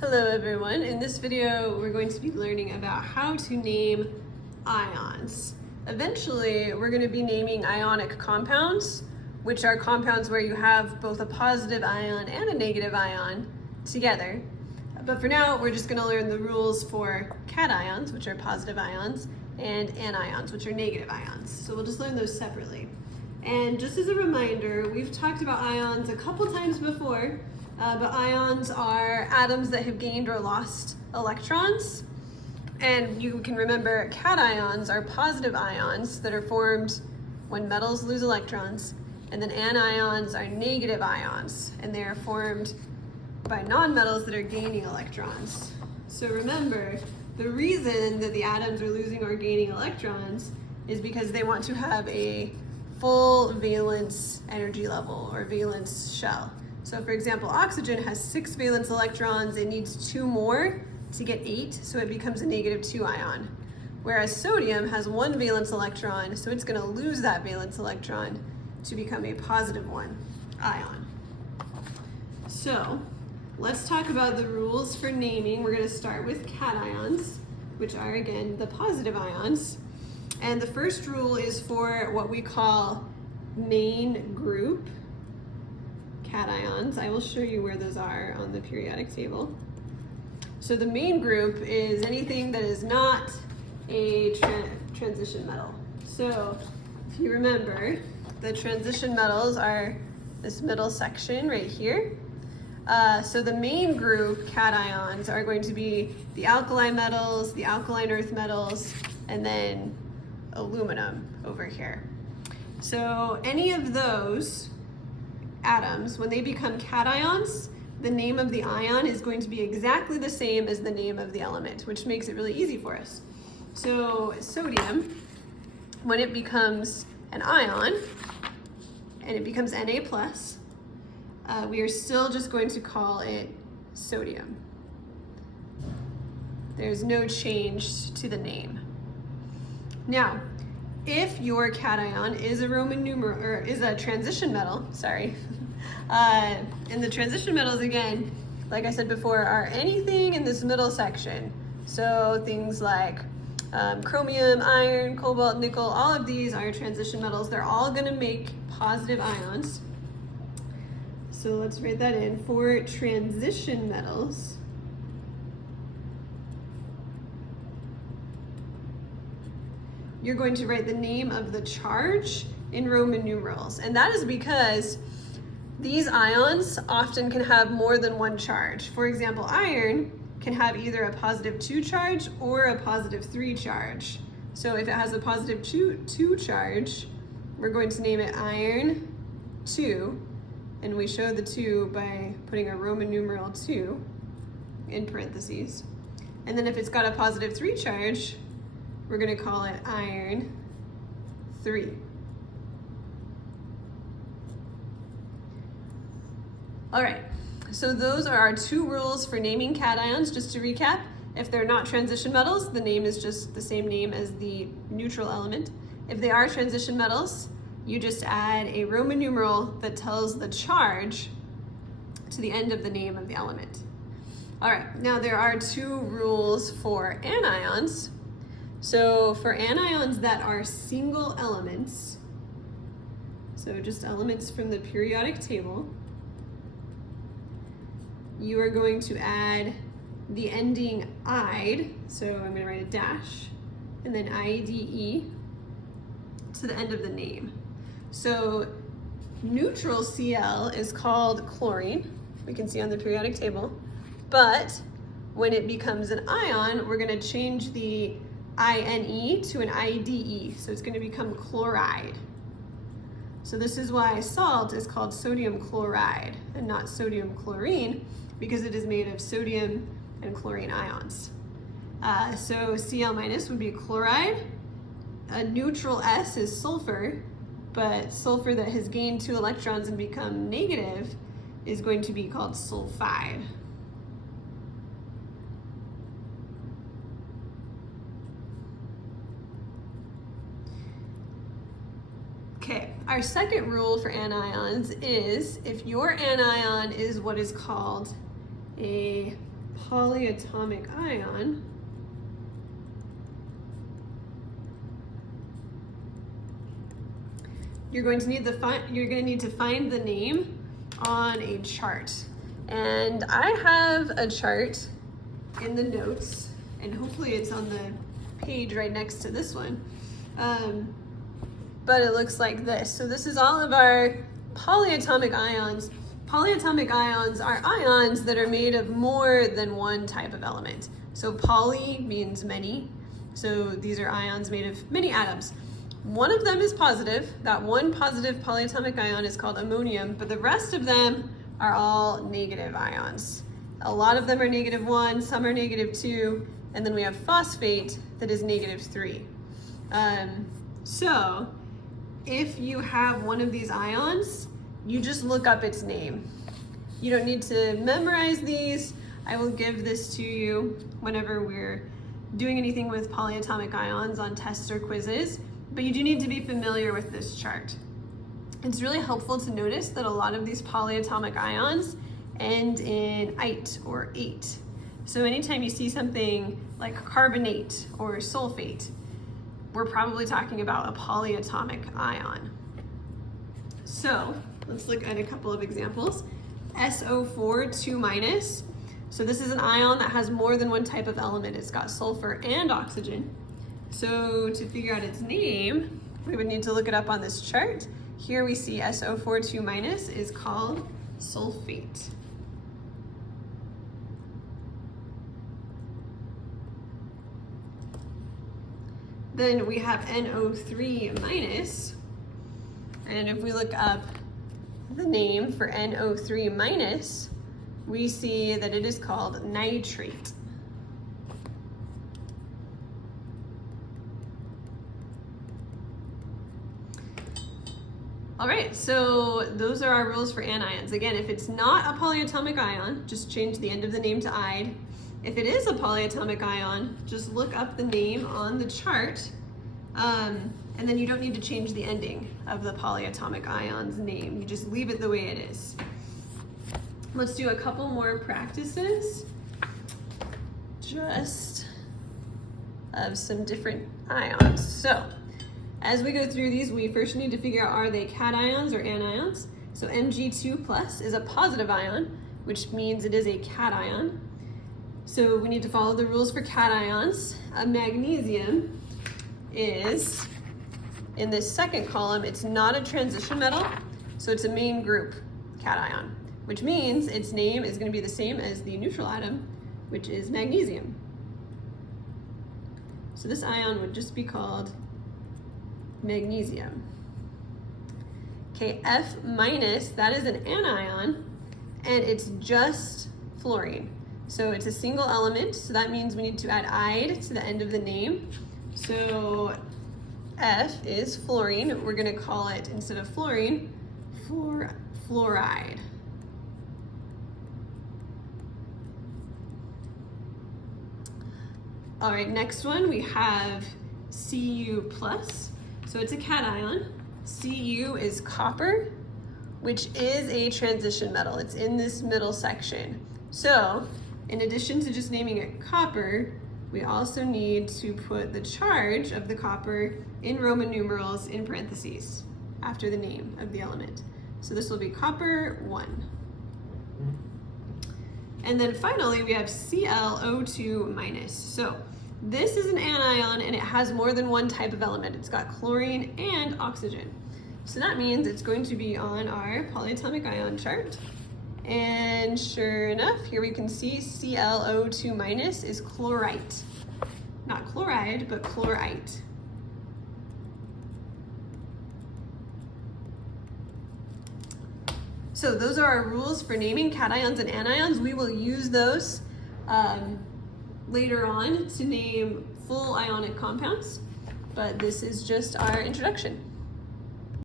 Hello everyone. In this video, we're going to be learning about how to name ions. Eventually, we're going to be naming ionic compounds, which are compounds where you have both a positive ion and a negative ion together. But for now, we're just going to learn the rules for cations, which are positive ions, and anions, which are negative ions. So we'll just learn those separately. And just as a reminder, we've talked about ions a couple times before. But ions are atoms that have gained or lost electrons. And you can remember cations are positive ions that are formed when metals lose electrons. And then anions are negative ions, and they are formed by nonmetals that are gaining electrons. So remember, the reason that the atoms are losing or gaining electrons is because they want to have a full valence energy level or valence shell. So for example, oxygen has 6 valence electrons, it needs 2 more to get 8, so it becomes a -2 ion. Whereas sodium has 1 valence electron, so it's going to lose that valence electron to become a +1 ion. So let's talk about the rules for naming. We're going to start with cations, which are again the positive ions. And the first rule is for what we call main group cations. I will show you where those are on the periodic table. So the main group is anything that is not a transition metal. So if you remember, the transition metals are this middle section right here. So the main group cations are going to be the alkali metals, the alkaline earth metals, and then aluminum over here. So any of those atoms, when they become cations, the name of the ion is going to be exactly the same as the name of the element, which makes it really easy for us. So sodium, when it becomes an ion and it becomes Na+, we are still just going to call it sodium. There's no change to the name. Now, if your cation is a Roman numeral, or is a transition metal, sorry, and the transition metals, again, like I said before, are anything in this middle section. So things like chromium, iron, cobalt, nickel, all of these are transition metals. They're all going to make positive ions. So let's write that in. For transition metals, you're going to write the name of the charge in Roman numerals. And that is because these ions often can have more than one charge. For example, iron can have either a +2 charge or a +3 charge. So if it has a +2 charge, we're going to name it iron 2. And we show the 2 by putting a Roman numeral 2 in parentheses. And then if it's got a +3 charge, we're going to call it iron 3. All right, so those are our 2 rules for naming cations. Just to recap, if they're not transition metals, the name is just the same name as the neutral element. If they are transition metals, you just add a Roman numeral that tells the charge to the end of the name of the element. All right, now there are 2 rules for anions. So for anions that are single elements, so just elements from the periodic table, you are going to add the ending "ide," so I'm going to write a dash, and then IDE to the end of the name. So neutral Cl is called chlorine, we can see on the periodic table, but when it becomes an ion, we're going to change the INE to an IDE, so it's going to become chloride. So this is why salt is called sodium chloride and not sodium chlorine, because it is made of sodium and chlorine ions. So Cl- would be chloride. A neutral S is sulfur, but sulfur that has gained 2 electrons and become negative is going to be called sulfide. Okay, our second rule for anions is if your anion is what is called a polyatomic ion, you're going to need to find the name on a chart. And I have a chart in the notes, and hopefully it's on the page right next to this one. But it looks like this. So this is all of our polyatomic ions. Polyatomic ions are ions that are made of more than one type of element. So poly means many. So these are ions made of many atoms. One of them is positive. That one positive polyatomic ion is called ammonium, but the rest of them are all negative ions. A lot of them are -1, some are -2, and then we have phosphate that is -3. So if you have one of these ions, you just look up its name. You don't need to memorize these. I will give this to you whenever we're doing anything with polyatomic ions on tests or quizzes, but you do need to be familiar with this chart. It's really helpful to notice that a lot of these polyatomic ions end in "ite" or "ate." So anytime you see something like carbonate or sulfate, we're probably talking about a polyatomic ion. So let's look at a couple of examples. SO4 2-. So this is an ion that has more than one type of element. It's got sulfur and oxygen. So to figure out its name, we would need to look it up on this chart. Here we see SO4 2- is called sulfate. Then we have NO3-, and if we look up the name for NO3-, we see that it is called nitrate. All right, so those are our rules for anions. Again, if it's not a polyatomic ion, just change the end of the name to "ide." If it is a polyatomic ion, just look up the name on the chart, and then you don't need to change the ending of the polyatomic ion's name. You just leave it the way it is. Let's do a couple more practices, just of some different ions. So, as we go through these, we first need to figure out, are they cations or anions? So Mg2+ is a positive ion, which means it is a cation. So we need to follow the rules for cations. A magnesium is, in this second column, it's not a transition metal, so it's a main group cation, which means its name is going to be the same as the neutral atom, which is magnesium. So this ion would just be called magnesium. Okay, F-, that is an anion, and it's just fluorine. So it's a single element, so that means we need to add "ide" to the end of the name. So F is fluorine. We're gonna call it, instead of fluorine, fluoride. All right, next one we have Cu+. So it's a cation. Cu is copper, which is a transition metal. It's in this middle section. So in addition to just naming it copper, we also need to put the charge of the copper in Roman numerals in parentheses after the name of the element. So this will be copper 1. And then finally we have ClO2-. So this is an anion, and it has more than one type of element. It's got chlorine and oxygen. So that means it's going to be on our polyatomic ion chart. And sure enough, here we can see ClO2- is chlorite. Not chloride, but chlorite. So those are our rules for naming cations and anions. We will use those later on to name full ionic compounds, but this is just our introduction.